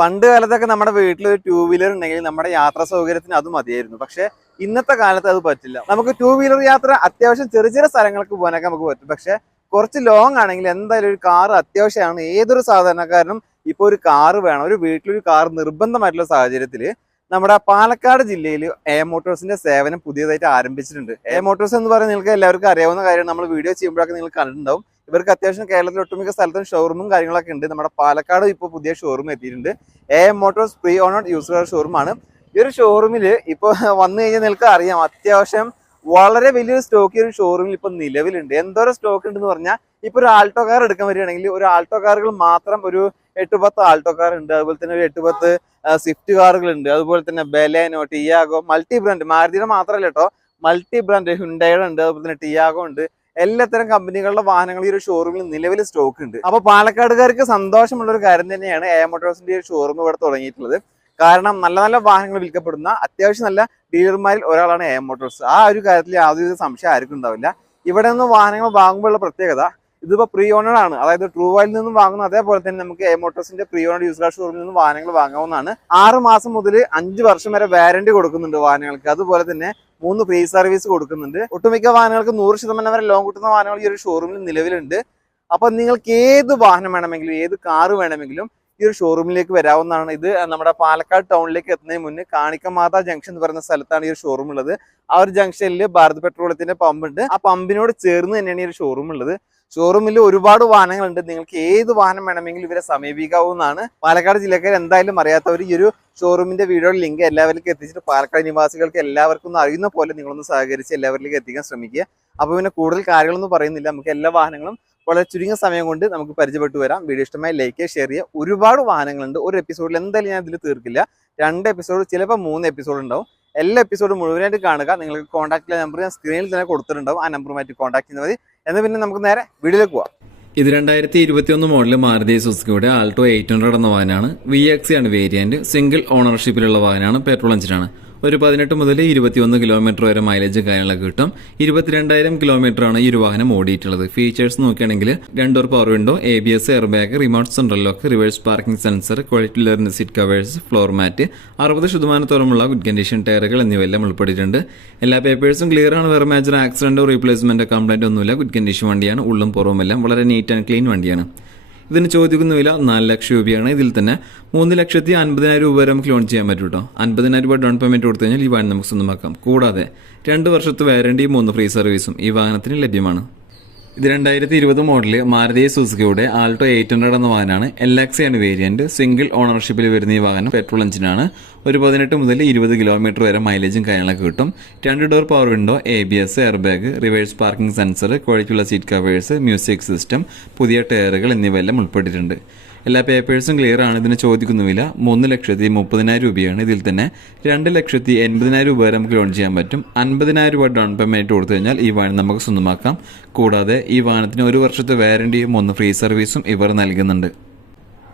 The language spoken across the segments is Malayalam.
പണ്ട് കാലത്തൊക്കെ നമ്മുടെ വീട്ടിൽ ഒരു ടൂ വീലർ ഉണ്ടെങ്കിൽ നമ്മുടെ യാത്രാ സൗകര്യത്തിന് അത് മതിയായിരുന്നു. പക്ഷെ ഇന്നത്തെ കാലത്ത് അത് പറ്റില്ല. നമുക്ക് ടൂ വീലർ യാത്ര അത്യാവശ്യം ചെറിയ ചെറിയ സ്ഥലങ്ങൾക്ക് പോകാനൊക്കെ നമുക്ക് പറ്റും. പക്ഷെ കുറച്ച് ലോങ് ആണെങ്കിൽ എന്തായാലും ഒരു കാർ അത്യാവശ്യമാണ്. ഏതൊരു സാധാരണക്കാരനും ഇപ്പോൾ ഒരു കാറ് വേണം. ഒരു വീട്ടിലൊരു കാർ നിർബന്ധമായിട്ടുള്ള സാഹചര്യത്തിൽ നമ്മുടെ പാലക്കാട് ജില്ലയിൽ എ മോട്ടോഴ്സിന്റെ സേവനം പുതിയതായിട്ട് ആരംഭിച്ചിട്ടുണ്ട്. എ മോട്ടോഴ്സ് എന്ന് പറയുന്നത് നിങ്ങൾക്ക് എല്ലാവർക്കും അറിയാവുന്ന കാര്യമാണ്. നമ്മൾ വീഡിയോ ചെയ്യുമ്പോഴൊക്കെ നിങ്ങൾ കണ്ടിട്ടുണ്ടാവും. ഇവർക്ക് അത്യാവശ്യം കേരളത്തിൽ ഒട്ടുമിക്ക സ്ഥലത്തും ഷോറൂമും കാര്യങ്ങളൊക്കെ ഉണ്ട്. നമ്മുടെ പാലക്കാട് ഇപ്പോൾ പുതിയ ഷോറൂം എത്തിയിട്ടുണ്ട്. A motors pre owned user ഷോറൂമാണ്. ഈ ഒരു ഷോറൂമിൽ ഇപ്പോൾ വന്നു കഴിഞ്ഞാൽ നിങ്ങൾക്ക് അറിയാം, അത്യാവശ്യം വളരെ വലിയൊരു സ്റ്റോക്ക് ഈ ഒരു ഷോറൂമിൽ ഇപ്പൊ നിലവിലുണ്ട്. എന്തോരം സ്റ്റോക്ക് ഉണ്ടെന്ന് പറഞ്ഞാൽ ഇപ്പൊ ഒരു ആൾട്ടോ കാർ എടുക്കാൻ വരികയാണെങ്കിൽ ഒരു ആൾട്ടോ കാറുകൾ മാത്രം ഒരു 8-10 ആൾട്ടോ കാർ ഉണ്ട്. അതുപോലെ തന്നെ ഒരു 8-10 സ്വിഫ്റ്റ് കാറുകൾ ഉണ്ട്. അതുപോലെ തന്നെ ബെലേനോ, ടിയാഗോ, മൾട്ടി ബ്രാൻഡ്, മാരുതിയുടെ മാത്രമല്ല കേട്ടോ, മൾട്ടി ബ്രാൻഡ് ഹുണ്ടായുടെ ഉണ്ട്. അതുപോലെ തന്നെ ടിയാഗോ ഉണ്ട്. എല്ലാത്തരം കമ്പനികളുടെ വാഹനങ്ങൾ ഈ ഒരു ഷോറൂമിൽ നിലവിൽ സ്റ്റോക്ക് ഉണ്ട്. അപ്പൊ പാലക്കാടുകാർക്ക് സന്തോഷമുള്ള ഒരു കാര്യം തന്നെയാണ് എ മോട്ടോഴ്സിന്റെ ഒരു ഷോറൂം ഇവിടെ തുടങ്ങിയിട്ടുള്ളത്. കാരണം നല്ല നല്ല വാഹനങ്ങൾ വിൽക്കപ്പെടുന്ന അത്യാവശ്യം നല്ല ഡീലർമാരിൽ ഒരാളാണ് എ മോട്ടോഴ്സ്. ആ ഒരു കാര്യത്തിൽ യാതൊരു സംശയം ആർക്കും ഉണ്ടാവില്ല. ഇവിടെ നിന്ന് വാഹനങ്ങൾ വാങ്ങുമ്പോഴുള്ള പ്രത്യേകത, ഇതിപ്പോ പ്രീ ഓണർ ആണ്. അതായത് ട്രൂവായിൽ നിന്നും വാങ്ങുന്ന അതേപോലെ തന്നെ നമുക്ക് എ മോട്ടോഴ്സിന്റെ പ്രീ ഓണർ യൂസ്ഡ് ഷോറൂമിൽ നിന്ന് വാഹനങ്ങൾ വാങ്ങാവുന്നതാണ്. 6 മാസം മുതൽ 5 വർഷം വരെ വാറന്റി കൊടുക്കുന്നുണ്ട് വാഹനങ്ങൾക്ക്. അതുപോലെ തന്നെ 3 ഫ്രീ സർവീസ് കൊടുക്കുന്നുണ്ട്. ഒട്ടുമിക്ക വാഹനങ്ങൾക്ക് 100% വരെ ലോൺ കിട്ടുന്ന വാഹനങ്ങൾ ഈ ഒരു ഷോറൂമിൽ നിലവിലുണ്ട്. അപ്പൊ നിങ്ങൾക്ക് ഏത് വാഹനം വേണമെങ്കിലും, ഏത് കാറ് വേണമെങ്കിലും ഈ ഒരു ഷോറൂമിലേക്ക് വരാവുന്നതാണ്. ഇത് നമ്മുടെ പാലക്കാട് ടൗണിലേക്ക് എത്തുന്നതിന് മുന്നേ കാണിക്കമാത ജംഗ്ഷൻ എന്ന് പറയുന്ന സ്ഥലത്താണ് ഈ ഒരു ഷോറൂം ഉള്ളത്. ആ ഒരു ജംഗ്ഷനിൽ ഭാരത് പെട്രോളിയത്തിന്റെ പമ്പ് ഉണ്ട്. ആ പമ്പിനോട് ചേർന്ന് തന്നെയാണ് ഈ ഒരു ഷോറൂം ഉള്ളത്. ഷോറൂമിൽ ഒരുപാട് വാഹനങ്ങളുണ്ട്. നിങ്ങൾക്ക് ഏത് വാഹനം വേണമെങ്കിലും ഇവരെ സമീപിക്കാവുന്നതാണ്. പാലക്കാട് ജില്ലക്കാർ എന്തായാലും അറിയാത്തവർ ഈ ഒരു ഷോറൂമിന്റെ വീഡിയോ ലിങ്ക് എല്ലാവരിലേക്കും എത്തിച്ചിട്ട് പാലക്കാട് നിവാസികൾക്ക് എല്ലാവർക്കും ഒന്ന് അറിയുന്ന പോലെ നിങ്ങളൊന്ന് സഹകരിച്ച് എല്ലാവരിലേക്ക് എത്തിക്കാൻ ശ്രമിക്കുക. അപ്പോൾ പിന്നെ കൂടുതൽ കാര്യങ്ങളൊന്നും പറയുന്നില്ല. നമുക്ക് എല്ലാ വാഹനങ്ങളും വളരെ ചുരുങ്ങിയ സമയം കൊണ്ട് നമുക്ക് പരിചയപ്പെട്ടു വരാം. വീഡിയോ ഇഷ്ടമായി ലൈക്ക് ഷെയർ ചെയ്യുക. ഒരുപാട് വാഹനങ്ങളുണ്ട്. ഒരു എപ്പിസോഡിൽ എന്തായാലും ഞാൻ ഇതിൽ തീർക്കില്ല. 2 എപ്പിസോഡ്, ചിലപ്പോൾ 3 എപ്പിസോഡ് ഉണ്ടാവും. എല്ലാ എപ്പിസോഡും മുഴുവനായിട്ട് കാണുക. നിങ്ങൾക്ക് കോൺടാക്ട് നമ്പർ ഞാൻ സ്ക്രീനിൽ തന്നെ കൊടുത്തിട്ടുണ്ടാവും. ആ നമ്പറുമായിട്ട് കോൺടാക്ട് ചെയ്യുന്നത് മതി. എന്നാൽ പിന്നെ നമുക്ക് നേരെ വീഡിയോയിലേക്ക് പോവാം. ഇത് 2021 മോഡൽ മാരുതി സുസുക്കിയുടെ ആൾട്ടോ 800 എന്ന വാഹനമാണ്. VX ആണ് വേരിയന്റ്. സിംഗിൾ ഓണർഷിപ്പിലുള്ള വാഹനമാണ്. പെട്രോൾ എഞ്ചിനാണ്. ഒരു 18 മുതൽ 21 കിലോമീറ്റർ വരെ മൈലേജ് കാര്യങ്ങളൊക്കെ കിട്ടും. 22,000 കിലോമീറ്റർ ആണ് ഈ ഒരു വാഹനം ഓടിയിട്ടുള്ളത്. ഫീച്ചേഴ്സ് നോക്കുകയാണെങ്കിൽ 2 door power window, ABS, air bag, remote central lock, reverse parking sensor, quality leather seat covers, floor mat, 60% good condition ടയറുകൾ എന്നിവയെല്ലാം ഉൾപ്പെട്ടിട്ടുണ്ട്. എല്ലാ പേപ്പേഴ്സും ക്ലിയർ ആണ്. വേറെ മേജർ ആക്സിഡന്റോ റീപ്ലേസ്മെന്റോ കംപ്ലൈന്റ് ഒന്നുമില്ല. ഗുഡ് കണ്ടീഷൻ വണ്ടിയാണ്. ഉള്ളും പുറവുമെല്ലാം വളരെ നീറ്റ് ആൻഡ് ക്ലീൻ വണ്ടിയാണ്. ഇതിന് ചോദിക്കുന്ന വില 4 ലക്ഷം രൂപയാണ്. ഇതിൽ തന്നെ 3,50,000 രൂപ വരെ നമുക്ക് ലോൺ ചെയ്യാൻ പറ്റും കേട്ടോ. 50,000 രൂപ ഡൗൺ പേയ്മെന്റ് കൊടുത്തു കഴിഞ്ഞാൽ ഈ വാഹനം നമുക്ക് സ്വന്തമാക്കാം. കൂടാതെ 2 വർഷത്തെ വാറന്റിയും 3 ഫ്രീ സർവീസും ഈ വാഹനത്തിന് ലഭ്യമാണ്. ഇത് 2020 മോഡല് മാരുതി സുസുക്കിയുടെ ആൾട്ടോ 800 എന്ന വാഹനമാണ്. LX ആണ് വേരിയന്റ്. സിംഗിൾ ഓണർഷിപ്പിൽ വരുന്ന ഈ വാഹനം പെട്രോൾ എഞ്ചിനാണ്. ഒരു 18 മുതൽ 20 കിലോമീറ്റർ വരെ മൈലേജും കാര്യങ്ങളൊക്കെ കിട്ടും. 2 door power window, ABS, air bag, reverse parking sensor, ക്വാളിറ്റിയുള്ള സീറ്റ് കവേഴ്സ്, മ്യൂസിക് സിസ്റ്റം, പുതിയ ടയറുകൾ എന്നിവയെല്ലാം ഉൾപ്പെട്ടിട്ടുണ്ട്. എല്ലാ പേപ്പേഴ്സും ക്ലിയർ ആണ്. ഇതിന് ചോദിക്കുന്ന വില 3,30,30,000 രൂപയാണ്. ഇതിൽ തന്നെ 2,80,000 രൂപ വരെ നമുക്ക് ലോൺ ചെയ്യാൻ പറ്റും. 50,000 രൂപ ഡൗൺ പേയ്മെന്റ് കൊടുത്തു കഴിഞ്ഞാൽ ഈ വാഹനം നമുക്ക് സ്വന്തമാക്കാം. കൂടാതെ ഈ വാഹനത്തിന് 1 വർഷത്തെ വാറന്റിയും 1 ഫ്രീ സർവീസും ഇവർ നൽകുന്നുണ്ട്.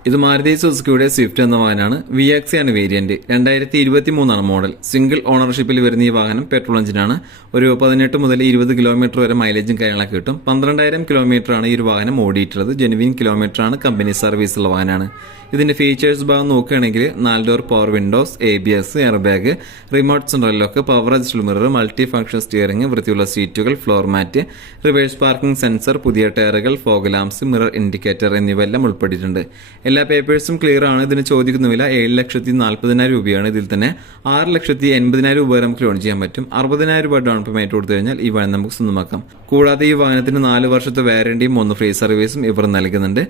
ഇത് മാരുതി സുസുക്കിയുടെ സ്വിഫ്റ്റ് എന്ന വാഹനമാണ്. VX ആണ് വേരിയന്റ്. 2023 മോഡൽ. സിംഗിൾ ഓണർഷിപ്പിൽ വരുന്ന ഈ വാഹനം പെട്രോൾ എഞ്ചിനാണ്. ഒരു 18 മുതൽ 20 കിലോമീറ്റർ വരെ മൈലേജും കാര്യങ്ങളൊക്കെ കിട്ടും. 12,000 കിലോമീറ്റർ ആണ് ഈ ഒരു വാഹനം ഓടിയിട്ടുള്ളത്. ജെനുവിൻ കിലോമീറ്റർ ആണ്. കമ്പനി സർവീസ് ഉള്ള വാഹനമാണ്. ഇതിന്റെ ഫീച്ചേഴ്സ് ഭാഗം നോക്കുകയാണെങ്കിൽ 4 door power windows, ABS, air bag, remote central lock, power adjustable mirror, multi function steering, വൃത്തിയുള്ള സീറ്റുകൾ, floor mat, reverse parking sensor, പുതിയ ടയറുകൾ, ഫോഗ് ലാംപ്സ്, മിറർ ഇൻഡിക്കേറ്റർ എന്നിവയെല്ലാം ഉൾപ്പെട്ടിട്ടുണ്ട്. എല്ലാ പേപ്പേഴ്സും ക്ലിയർ ആണ്. ഇതിന് ചോദിക്കുന്ന വില 7,40,000 രൂപയാണ്. ഇതിൽ തന്നെ 6,80,000 രൂപ വരെ നമുക്ക് ലോൺ ചെയ്യാൻ പറ്റും. 60,000 രൂപ ഡൗൺ പേയ്മെന്റ് കൊടുത്തു കഴിഞ്ഞാൽ ഈ വാഹനം നമുക്ക് സ്വന്തമാക്കാം. കൂടാതെ ഈ വാഹനത്തിന് 4 വർഷത്തെ വാറന്റിയും 1 ഫ്രീ സർവീസും ഇവർ നൽകുന്നുണ്ട്.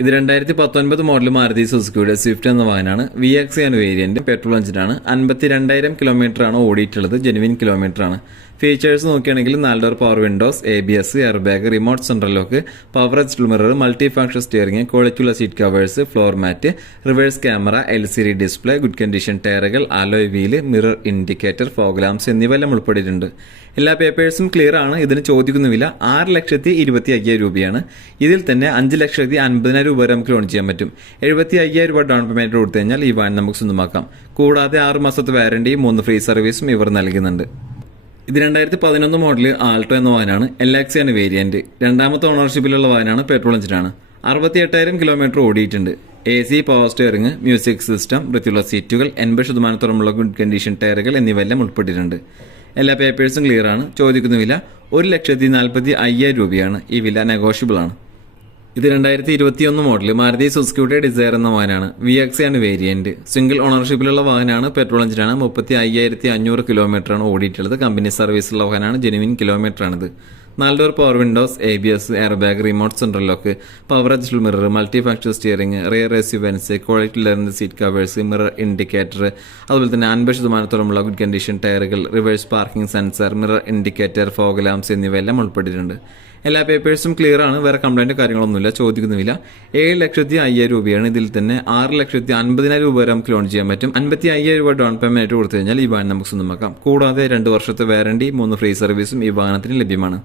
ഇത് 2019 മോഡൽ മാരുതി സുസുക്കിയുടെ സ്വിഫ്റ്റ് എന്ന വാഹനമാണ്. VX ആണ് വേരിയന്റ്. പെട്രോൾ എഞ്ചിനാണ്. 52,000 കിലോമീറ്റർ ആണ് ഓടിയിട്ടുള്ളത്. ജെനുവിൻ കിലോമീറ്റർ ആണ്. ഫീച്ചേഴ്സ് നോക്കുകയാണെങ്കിൽ 4 door power windows, ABS, air bag, remote central lock, power adjustable mirror, multi function steering, ക്വാളിറ്റിയുള്ള seat covers, floor mat, reverse camera, LCD display, good condition ടയറുകൾ, alloy wheel, mirror indicator, fog lamps എന്നിവയെല്ലാം ഉൾപ്പെട്ടിട്ടുണ്ട്. എല്ലാ പേപ്പേഴ്സും ക്ലിയർ ആണ്. ഇതിന് ചോദിക്കുന്ന വില 6,25,000 രൂപയാണ്. ഇതിൽ തന്നെ 5,50,000 രൂപ വരെ നമുക്ക് ലോൺ ചെയ്യാൻ പറ്റും. 75,000 രൂപ ഡൗൺ പേയ്മെന്റ് കൊടുത്തു കഴിഞ്ഞാൽ ഈ വാഹനം നമുക്ക് സ്വന്തമാക്കാം. കൂടാതെ 6 മാസത്തെ വാറന്റിയും 3 ഫ്രീ സർവീസും ഇവർ നൽകുന്നുണ്ട്. ഇത് 2011 മോഡൽ ആൾട്ടോ എന്ന വാഹനമാണ്. LX ആണ് വേരിയന്റ്. 2ാമത്തെ ഓണർഷിപ്പിലുള്ള വാഹനമാണ്. പെട്രോൾ എഞ്ചിനാണ്. 68,000 കിലോമീറ്റർ ഓടിയിട്ടുണ്ട്. AC, power steering, music system, വൃത്തിയുള്ള സീറ്റുകൾ, 80% ഗുഡ് കണ്ടീഷൻ ടയറുകൾ എന്നിവയെല്ലാം ഉൾപ്പെട്ടിട്ടുണ്ട്. എല്ലാ പേപ്പേഴ്സും ക്ലിയർ ആണ്. ചോദിക്കുന്ന വില 1,45,000 രൂപയാണ്. ഈ വില നെഗോഷ്യബിൾ ആണ്. ഇത് 2021 മോഡൽ മാരുതി സുസുക്കിയുടെ ഡിസയർ എന്ന വാഹനമാണ്. VX ആണ് വേരിയന്റ്. സിംഗിൾ ഓണർഷിപ്പിലുള്ള വാഹനമാണ്. പെട്രോൾ എഞ്ചിനാണ്. 35,500 കിലോമീറ്ററാണ് ഓടിയിട്ടുള്ളത്. കമ്പനി സർവീസുള്ള വാഹനമാണ്. ജെനുവിൻ കിലോമീറ്റർ ആണിത്. 4 door power windows, ABS, air bag, remote central lock, power adjustable mirror, multi factor steering, rear AC vents, quality ലെയറിന്റെ സീറ്റ് കവേഴ്സ്, മിറർ ഇൻഡിക്കേറ്റർ, അതുപോലെ തന്നെ 50% ഗുഡ് കണ്ടീഷൻ ടയറുകൾ, reverse parking sensor, mirror indicator, fog lamps എന്നിവയെല്ലാം ഉൾപ്പെട്ടിട്ടുണ്ട്. എല്ലാ പേപ്പേഴ്സും ക്ലിയർ ആണ്. വേറെ കംപ്ലൈന്റ് കാര്യങ്ങളൊന്നുമില്ല. ചോദിക്കുന്നില്ല 7,05,000 രൂപയാണ്. ഇതിൽ തന്നെ 6,50,000 രൂപ വരെ നമുക്ക് ലോൺ ചെയ്യാൻ പറ്റും. 55,000 രൂപ ഡൗൺ പേയ്മെന്റ് കൊടുത്തു കഴിഞ്ഞാൽ ഈ വാഹനം നമുക്ക് സ്വന്തമാക്കാം. കൂടാതെ 2 വർഷത്തെ വാറണ്ടി, 3 ഫ്രീ സർവീസും ഈ വാഹനത്തിന് ലഭ്യമാണ്.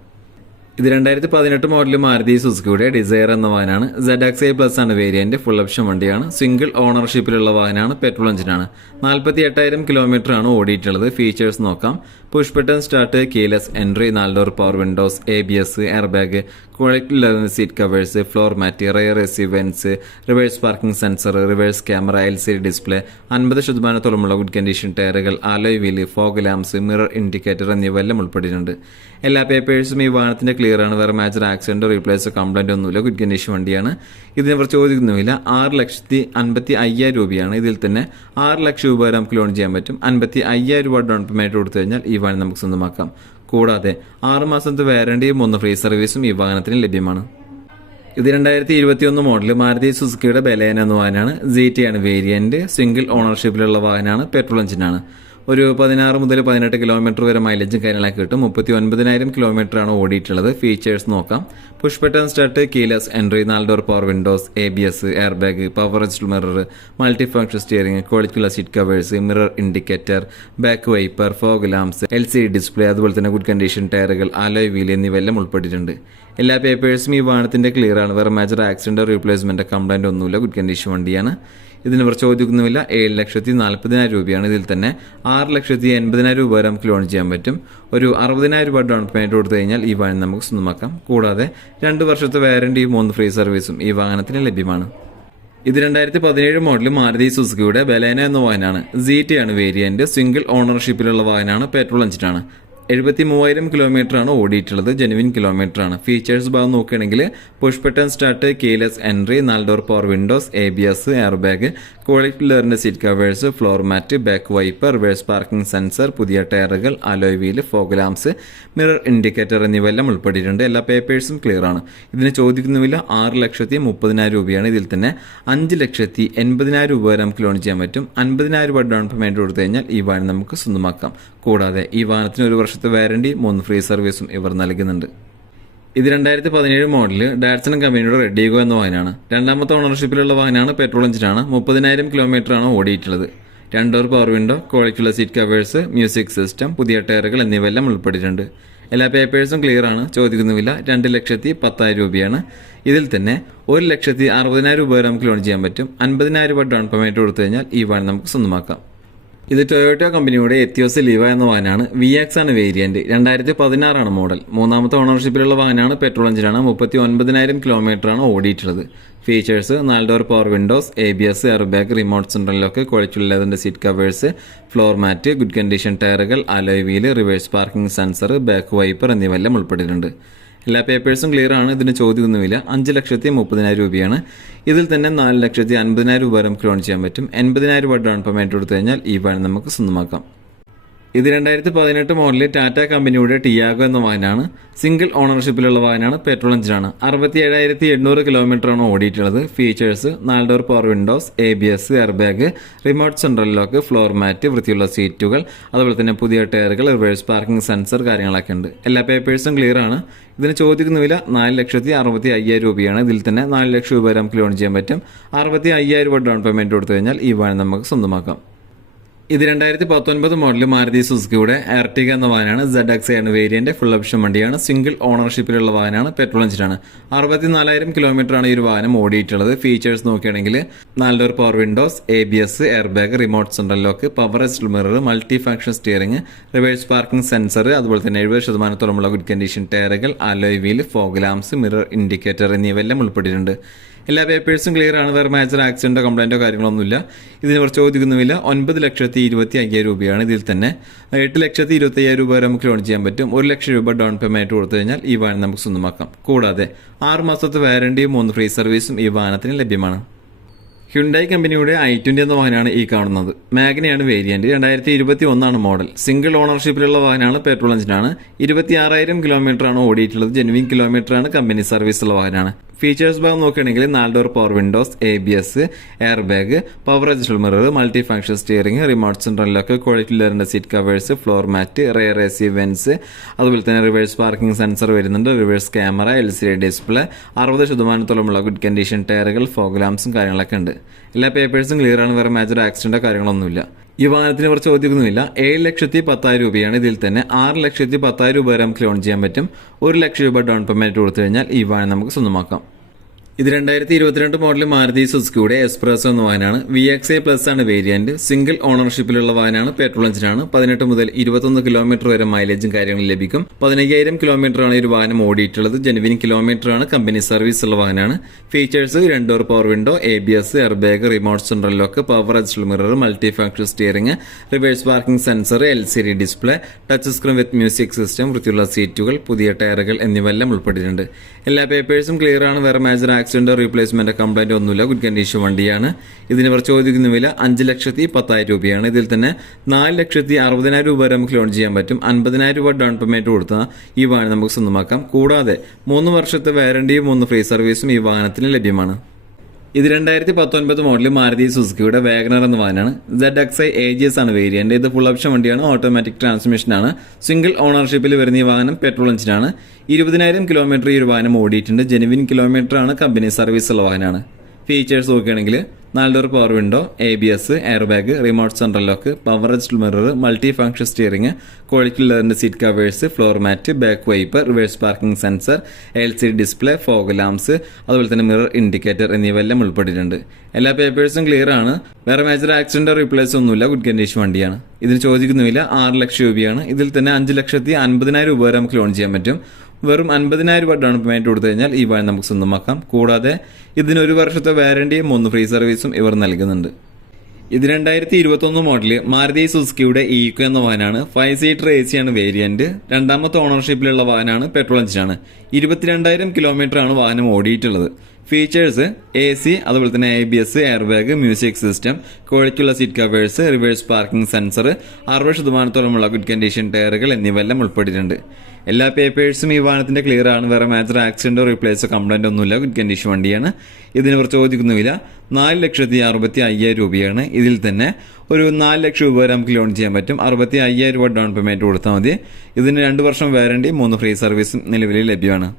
ഇത് 2018 മോഡൽ മാരുതി സുസുക്കിയുടെ ഡിസയർ എന്ന വാഹനമാണ്. ZXi Plus ആണ് വേരിയന്റ്. ഫുൾ ഓപ്ഷൻ വണ്ടിയാണ്. സിംഗിൾ ഓണർഷിപ്പിലുള്ള വാഹനമാണ്. പെട്രോൾ എഞ്ചിനാണ്. 48,000 കിലോമീറ്റർ ആണ് ഓടിയിട്ടുള്ളത്. ഫീച്ചേഴ്സ് നോക്കാം. Push button start, keyless entry, 4 door power windows, ABS, air bag, quality leather seat covers, floor mat, rear AC vents, reverse parking sensor, reverse camera, LCD display, 50% good condition ടയറുകൾ, alloy wheel, fog lamps, mirror indicator എന്നിവയെല്ലാം ഉൾപ്പെട്ടിട്ടുണ്ട്. എല്ലാ പേപ്പേഴ്സും ഈ വാഹനത്തിന്റെ ക്ലിയർ ആണ്. വേറെ മേജർ ആക്സിഡന്റ്, റീപ്ലേസ്, കംപ്ലൈന്റ് ഒന്നുമില്ല. ഗുഡ് കണ്ടീഷൻ വണ്ടിയാണ്. ഇതിനെ ചോദിക്കുന്നില്ല 6,55,000 രൂപയാണ്. ഇതിൽ തന്നെ 6 ലക്ഷം രൂപ വരെ നമുക്ക് ലോൺ ചെയ്യാൻ പറ്റും. 55,000 രൂപ ഡൗൺ പേയ്മെന്റ് കൊടുത്തു കഴിഞ്ഞാൽ ഈ വാഹനം നമുക്ക് സ്വന്തമാക്കാം. കൂടാതെ 6 മാസത്തെ വാറണ്ടിയും 1 ഫ്രീ സർവീസും ഈ വാഹനത്തിന് ലഭ്യമാണ്. ഇത് 2021 മോഡൽ മാരുതി സുസുക്കിയുടെ ബലേന എന്ന വാഹനമാണ്. GT ആണ് വേരിയന്റ്. സിംഗിൾ ഓണർഷിപ്പിലുള്ള വാഹനമാണ്. പെട്രോൾ എഞ്ചിനാണ്. ഒരു 16 മുതൽ 18 കിലോമീറ്റർ വരെ മൈലേജും കാര്യങ്ങളൊക്കെ കിട്ടും. 39,000 കിലോമീറ്റർ ആണ് ഓടിയിട്ടുള്ളത്. ഫീച്ചേഴ്സ് നോക്കാം. Push button start, keyless entry, 4 door power windows, ABS, air bag, power adjustable mirror, multi function steering, ക്വാളിറ്റിയുള്ള seat covers, mirror indicator, back wiper, fog lamps, LCD display, അതുപോലെ തന്നെ ഗുഡ് കണ്ടീഷൻ ടയറുകൾ, അലോയ് വീൽ എന്നിവയെല്ലാം ഉൾപ്പെട്ടിട്ടുണ്ട്. എല്ലാ പേപ്പേഴ്സും ഈ വാഹനത്തിന്റെ ക്ലിയർ ആണ്. വേറെ മേജർ ആക്സിഡന്റ്, റീപ്ലേസ്മെന്റ്, കംപ്ലൈന്റ് ഒന്നുമില്ല. ഗുഡ് കണ്ടീഷൻ വണ്ടിയാണ്. ഇതിന് ഇവർ ചോദിക്കുന്നില്ല 7,40,000 രൂപയാണ്. ഇതിൽ തന്നെ 6,80,000 രൂപ വരെ നമുക്ക് ലോൺ ചെയ്യാൻ പറ്റും. ഒരു 60,000 രൂപ ഡൗൺ പേയ്മെന്റ് കൊടുത്തു കഴിഞ്ഞാൽ ഈ വാഹനം നമുക്ക് സ്വന്തമാക്കാം. കൂടാതെ 2 വർഷത്തെ വാറണ്ടിയും 3 ഫ്രീ സർവീസും ഈ വാഹനത്തിന് ലഭ്യമാണ്. ഇത് 2017 മോഡൽ മാരുതി സുസുക്കിയുടെ ബലേന എന്ന വാഹനമാണ്. GT ആണ് വേരിയന്റ്. സിംഗിൾ ഓണർഷിപ്പിലുള്ള വാഹനമാണ്. പെട്രോൾ എഞ്ചിനാണ്. 73,000 കിലോമീറ്റർ ആണ് ഓടിയിട്ടുള്ളത്. ജെനുവിൻ കിലോമീറ്റർ ആണ്. ഫീച്ചേഴ്സ് ഭാഗം നോക്കുകയാണെങ്കിൽ push button start, keyless entry, 4 door power windows, ABS, air bag, quality ലെതറിന്റെ seat covers, floor mat, back wiper, reverse parking sensor, പുതിയ ടയറുകൾ, alloy wheel, fog lamps, mirror indicator എന്നിവയെല്ലാം ഉൾപ്പെട്ടിട്ടുണ്ട്. എല്ലാ പേപ്പേഴ്സും ക്ലിയർ ആണ്. ഇതിന് ചോദിക്കുന്ന വില 6,30,000 രൂപയാണ്. ഇതിൽ തന്നെ 5,80,000 രൂപ വരെ നമുക്ക് ലോൺ ചെയ്യാൻ പറ്റും. 50,000 രൂപ ഡൗൺ പേയ്മെന്റ് കൊടുത്തു കഴിഞ്ഞാൽ ഈ വാഹനം നമുക്ക് സ്വന്തമാക്കാം. കൂടാതെ ഈ വാഹനത്തിന് 1 വർഷത്തെ വാറണ്ടി, 3 ഫ്രീ സർവീസും ഇവർ നൽകുന്നുണ്ട്. ഇത് 2017 മോഡൽ ഡാറ്റ്സൺ കമ്പനിയുടെ റെഡിഗോ എന്ന വാഹനമാണ്. 2ാമത്തെ ഓണർഷിപ്പിലുള്ള വാഹനമാണ്. പെട്രോൾ എഞ്ചിനാണ്. 30,000 കിലോമീറ്റർ ആണ് ഓടിയിട്ടുള്ളത്. 2 ഡോർ പവർ വിൻഡോ, ക്വാളിറ്റിയുള്ള സീറ്റ് കവേഴ്സ്, മ്യൂസിക് സിസ്റ്റം, പുതിയ ടയറുകൾ എന്നിവയെല്ലാം ഉൾപ്പെട്ടിട്ടുണ്ട്. എല്ലാ പേപ്പേഴ്സും ക്ലിയർ ആണ്. ചോദിക്കുന്ന വില 2,10,000 രൂപയാണ്. ഇതിൽ തന്നെ 1,60,000 രൂപ വരെ നമുക്ക് ലോൺ ചെയ്യാൻ പറ്റും. 50,000 രൂപ ഡൗൺ പേയ്മെന്റ് കൊടുത്തു കഴിഞ്ഞാൽ ഈ വാഹനം നമുക്ക് സ്വന്തമാക്കാം. ഇത് ടൊയോട്ട കമ്പനിയുടെ എത്തിയോസ് ലീവ എന്ന വാഹനമാണ്. VX ആണ് വേരിയന്റ്. 2016 ആണ് മോഡൽ. 3ാമത്തെ ഓണർഷിപ്പിലുള്ള വാഹനമാണ്. പെട്രോൾ എഞ്ചിനാണ്. 39,000 കിലോമീറ്റർ ആണ് ഓടിയിട്ടുള്ളത്. Features 4 door power windows, ABS, air bag, remote central lock, quality ലെതറിന്റെ seat covers, floor mat, good condition ടയറുകൾ, alloy wheel, reverse parking sensor, back wiper എന്നിവയെല്ലാം ഉൾപ്പെട്ടിട്ടുണ്ട്. എല്ലാ പേപ്പേഴ്സും ക്ലിയർ ആണ്. ഇതിന് ചോദിക്കുന്ന വില 5,30,000 രൂപയാണ്. ഇതിൽ തന്നെ 4,50,000 രൂപ വരെ നമുക്ക് ലോൺ ചെയ്യാൻ പറ്റും. 80,000 രൂപ ഡൗൺ പേയ്മെന്റ് കൊടുത്തു കഴിഞ്ഞാൽ ഈ വാഹനം നമുക്ക് സ്വന്തമാക്കാം. ഇത് 2018 മോഡൽ ടാറ്റ കമ്പനിയുടെ ടിയാഗോ എന്ന വാഹനമാണ്. സിംഗിൾ ഓണർഷിപ്പിലുള്ള വാഹനമാണ്. പെട്രോൾ എഞ്ചിനാണ്. 67,800 കിലോമീറ്റർ ആണ് ഓടിയിട്ടുള്ളത്. Features 4 door power windows, ABS, air bag, remote central lock, floor mat, വൃത്തിയുള്ള സീറ്റുകൾ, അതുപോലെ തന്നെ പുതിയ ടയറുകൾ, റിവേഴ്സ് പാർക്കിംഗ് സെൻസർ കാര്യങ്ങളൊക്കെ ഉണ്ട്. എല്ലാ പേപ്പേഴ്സും ക്ലിയർ ആണ്. ഇതിന് ചോദിക്കുന്ന വില 4,60,000 രൂപയാണ്. ഇതിൽ തന്നെ 4 ലക്ഷം രൂപ വരെ നമുക്ക് ലോൺ ചെയ്യാൻ പറ്റും. 65,000 രൂപ ഡൗൺ പേയ്മെന്റ് കൊടുത്തു കഴിഞ്ഞാൽ ഈ വാഹനം നമുക്ക് സ്വന്തമാക്കാം. ഇത് 2019 മോഡൽ മാരുതി സുസുക്കിയുടെ എർട്ടിഗ എന്ന വാഹനമാണ്. ZXi ആണ് വേരിയന്റ്. ഫുൾ ഓപ്ഷൻ വണ്ടിയാണ്. സിംഗിൾ ഓണർഷിപ്പിലുള്ള വാഹനമാണ്. പെട്രോൾ എഞ്ചിനാണ്. 64,000 കിലോമീറ്റർ ആണ് ഈ ഒരു വാഹനം ഓടിയിട്ടുള്ളത്. ഫീച്ചേഴ്സ് നോക്കുകയാണെങ്കിൽ 4 door power windows, ABS, air bag, remote central lock, power adjustable mirror, multi function steering, reverse parking sensor, അതുപോലെ തന്നെ 70% ഗുഡ് കണ്ടീഷൻ ടയറുകൾ, alloy wheel, fog lamps, mirror indicator എന്നിവയെല്ലാം ഉൾപ്പെട്ടിട്ടുണ്ട്. എല്ലാ പേപ്പേഴ്സും ക്ലിയർ ആണ്, വേറെ മേജർ ആക്സിഡന്റോ കംപ്ലൈന്റോ കാര്യങ്ങളൊന്നുമില്ല. ഇതിന് കുറച്ച് ചോദിക്കുന്നുമില്ല. 9,25,50,000 രൂപയാണ്. ഇതിൽ തന്നെ 8,25,000 രൂപ വരെ നമുക്ക് ലോൺ ചെയ്യാൻ പറ്റും. 1 ലക്ഷം രൂപ ഡൗൺ പേയ്മെന്റ് കൊടുത്തു കഴിഞ്ഞാൽ ഈ വാഹനം നമുക്ക് സ്വന്തമാക്കാം. കൂടാതെ 6 മാസത്തെ വാറണ്ടിയും 3 ഫ്രീ സർവീസും ഈ വാഹനത്തിന് ലഭ്യമാണ്. ഹ്യുണ്ടായി കമ്പനിയുടെ i20 എന്ന വാഹനമാണ് ഈ കാണുന്നത്. മാഗ്നയാണ് വേരിയന്റ്. 2021 മോഡൽ. സിംഗിൾ ഓണർഷിപ്പിലുള്ള വാഹനമാണ്. പെട്രോൾ എഞ്ചിനാണ്. 26,000 കിലോമീറ്റർ ആണ് ഓടിയിട്ടുള്ളത്. ജെനുവിൻ കിലോമീറ്റർ ആണ്. കമ്പനി സർവീസ് ഉള്ള വാഹനമാണ്. ഫീച്ചേഴ്സ് ഭാഗം നോക്കുകയാണെങ്കിൽ 4 door power windows, ABS, air bag, power adjustable mirror, multi function steering, remote central lock, quality ലെയറിന്റെ seat covers, floor mat, rear AC vents, അതുപോലെ തന്നെ റിവേഴ്സ് പാർക്കിംഗ് സെൻസർ വരുന്നുണ്ട്, reverse camera, LCD display, 60% good condition ടയറുകൾ, ഫോഗ് ലാംപ്സും കാര്യങ്ങളൊക്കെ ഉണ്ട്. എല്ലാ പേപ്പേഴ്സും ക്ലിയർ ആണ്, വേറെ മേജർ ആക്സിഡന്റോ കാര്യങ്ങളൊന്നുമില്ല. ഈ വാഹനത്തിന് കുറച്ച് ചോദ്യമൊന്നുമില്ല. 7,10,000 രൂപയാണ്. ഇതിൽ തന്നെ 6,10,000 രൂപ വരെ നമുക്ക് ലോൺ ചെയ്യാൻ പറ്റും. 1 ലക്ഷം രൂപ ഡൗൺ പേയ്മെന്റ് കൊടുത്തു കഴിഞ്ഞാൽ ഈ വാഹനം നമുക്ക് സ്വന്തമാക്കാം. ഇത് 2022 മോഡൽ മാരുതി സുസുക്കിയുടെ എക്സ്പ്രസോ എന്ന വാഹനമാണ്. VXi പ്ലസ് ആണ് വേരിയന്റ്. സിംഗിൾ ഓണർഷിപ്പിലുള്ള വാഹനമാണ്. പെട്രോൾ എഞ്ചിനാണ്. 18 മുതൽ 21 കിലോമീറ്റർ വരെ മൈലേജും കാര്യങ്ങളും ലഭിക്കും. 15,000 കിലോമീറ്റർ ആണ് ഈ ഒരു വാഹനം ഓടിയിട്ടുള്ളത്. ജെനുവിൻ കിലോമീറ്റർ ആണ്. കമ്പനി സർവീസ് ഉള്ള വാഹനമാണ്. Features 2 door power window, ABS, air bag, remote central lock, power adjustable mirror, multi function steering, reverse parking sensor, LCD display, touch screen with music system, വൃത്തിയുള്ള സീറ്റുകൾ, പുതിയ ടയറുകൾ എന്നിവയെല്ലാം ഉൾപ്പെട്ടിട്ടുണ്ട്. എല്ലാ പേപ്പേഴ്സും ക്ലിയർ ആണ്, വേറെ മേജർ ആക്സിഡന്റ് റീപ്ലേസ്മെന്റ് കംപ്ലൈന്റ് ഒന്നുമില്ല. ഗുഡ് കണ്ടീഷൻ വണ്ടിയാണ്. ഇതിന് ഇവർ ചോദിക്കുന്ന വില 5,10,000 രൂപയാണ്. ഇതിൽ തന്നെ 4,60,000 രൂപ വരെ നമുക്ക് ലോൺ ചെയ്യാൻ പറ്റും. 50,000 രൂപ ഡൗൺ പേയ്മെന്റ് കൊടുത്താൽ ഈ വാഹനം നമുക്ക് സ്വന്തമാക്കാം. കൂടാതെ 3 വർഷത്തെ വാറണ്ടിയും 3 ഫ്രീ സർവീസും ഈ വാഹനത്തിന് ലഭ്യമാണ്. ഇത് 2019 മോഡൽ മാരുതി സുസുക്കിയുടെ വാഗണർ എന്ന വാഹനമാണ്. ZXi AGS ആണ് വേരിയന്റ്. ഇത് ഫുൾ ഓപ്ഷൻ വണ്ടിയാണ്. ഓട്ടോമാറ്റിക് ട്രാൻസ്മിഷൻ ആണ്. സിംഗിൾ ഓണർഷിപ്പിൽ വരുന്ന ഈ വാഹനം പെട്രോൾ എഞ്ചിനാണ്. 20,000 കിലോമീറ്റർ ഈ ഒരു വാഹനം ഓടിയിട്ടുണ്ട്. ജെനുവിൻ കിലോമീറ്റർ ആണ്. കമ്പനി സർവീസ് ഉള്ള വാഹനമാണ്. ഫീച്ചേഴ്സ് നോക്കുകയാണെങ്കിൽ 4 door power window, ABS, air bag, remote central lock, power adjustable mirror, multi function steering, quality ലെയറിന്റെ seat covers, floor mat, back wiper, reverse parking sensor, LCD display, fog lamps, അതുപോലെ തന്നെ മിറർ ഇൻഡിക്കേറ്റർ എന്നിവയെല്ലാം ഉൾപ്പെട്ടിട്ടുണ്ട്. എല്ലാ പേപ്പേഴ്സും ക്ലിയർ ആണ്, വേറെ മേജർ ആക്സിഡന്റോ റീപ്ലേസ് ഒന്നുമില്ല. ഗുഡ് കണ്ടീഷൻ വണ്ടിയാണ്. ഇതിന് ചോദിക്കുന്നില്ല 6 ലക്ഷം രൂപയാണ്. ഇതിൽ തന്നെ 5,50,000 രൂപ വരെ നമുക്ക് ലോൺ ചെയ്യാൻ പറ്റും. വെറും 50,000 രൂപ ഡൗൺ പേയ്മെന്റ് കൊടുത്തു കഴിഞ്ഞാൽ ഈ വാഹനം നമുക്ക് സ്വന്തമാക്കാം. കൂടാതെ ഇതിന് 1 വർഷത്തെ വാറണ്ടിയും 3 ഫ്രീ സർവീസും ഇവർ നൽകുന്നുണ്ട്. ഇത് 2021 മോഡല് മാരുതി സുസുക്കിയുടെ ഈക്കോ എന്ന വാഹനമാണ്. 5 സീറ്റർ AC ആണ് വേരിയന്റ്. 2ാമത്തെ ഓണർഷിപ്പിലുള്ള വാഹനമാണ്. പെട്രോൾ എഞ്ചിനാണ്. 22,000 കിലോമീറ്റർ ആണ് വാഹനം ഓടിയിട്ടുള്ളത്. ഫീച്ചേഴ്സ് AC, അതുപോലെ തന്നെ ABS, air bag, music system, ക്വാളിറ്റിയുള്ള seat covers, reverse parking sensor, 60% good condition ടയറുകൾ എന്നിവയെല്ലാം ഉൾപ്പെട്ടിട്ടുണ്ട്. എല്ലാ പേപ്പേഴ്സും ഈ വാഹനത്തിന്റെ ക്ലിയർ ആണ്, വേറെ മേജർ ആക്സിഡന്റോ റീപ്ലേസോ കംപ്ലൈന്റ് ഒന്നുമില്ല. ഗുഡ് കണ്ടീഷൻ വണ്ടിയാണ്. ഇതിന് ഇവർ ചോദിക്കുന്നില്ല 4,65,000 രൂപയാണ്. ഇതിൽ തന്നെ ഒരു 4 ലക്ഷം രൂപ വരെ നമുക്ക് ലോൺ ചെയ്യാൻ പറ്റും. 65,000 രൂപ ഡൗൺ പേയ്മെന്റ് കൊടുത്താൽ മതി. ഇതിന് 2 വർഷം വാറണ്ടി, 3 ഫ്രീ സർവീസും നിലവിൽ ലഭ്യമാണ്.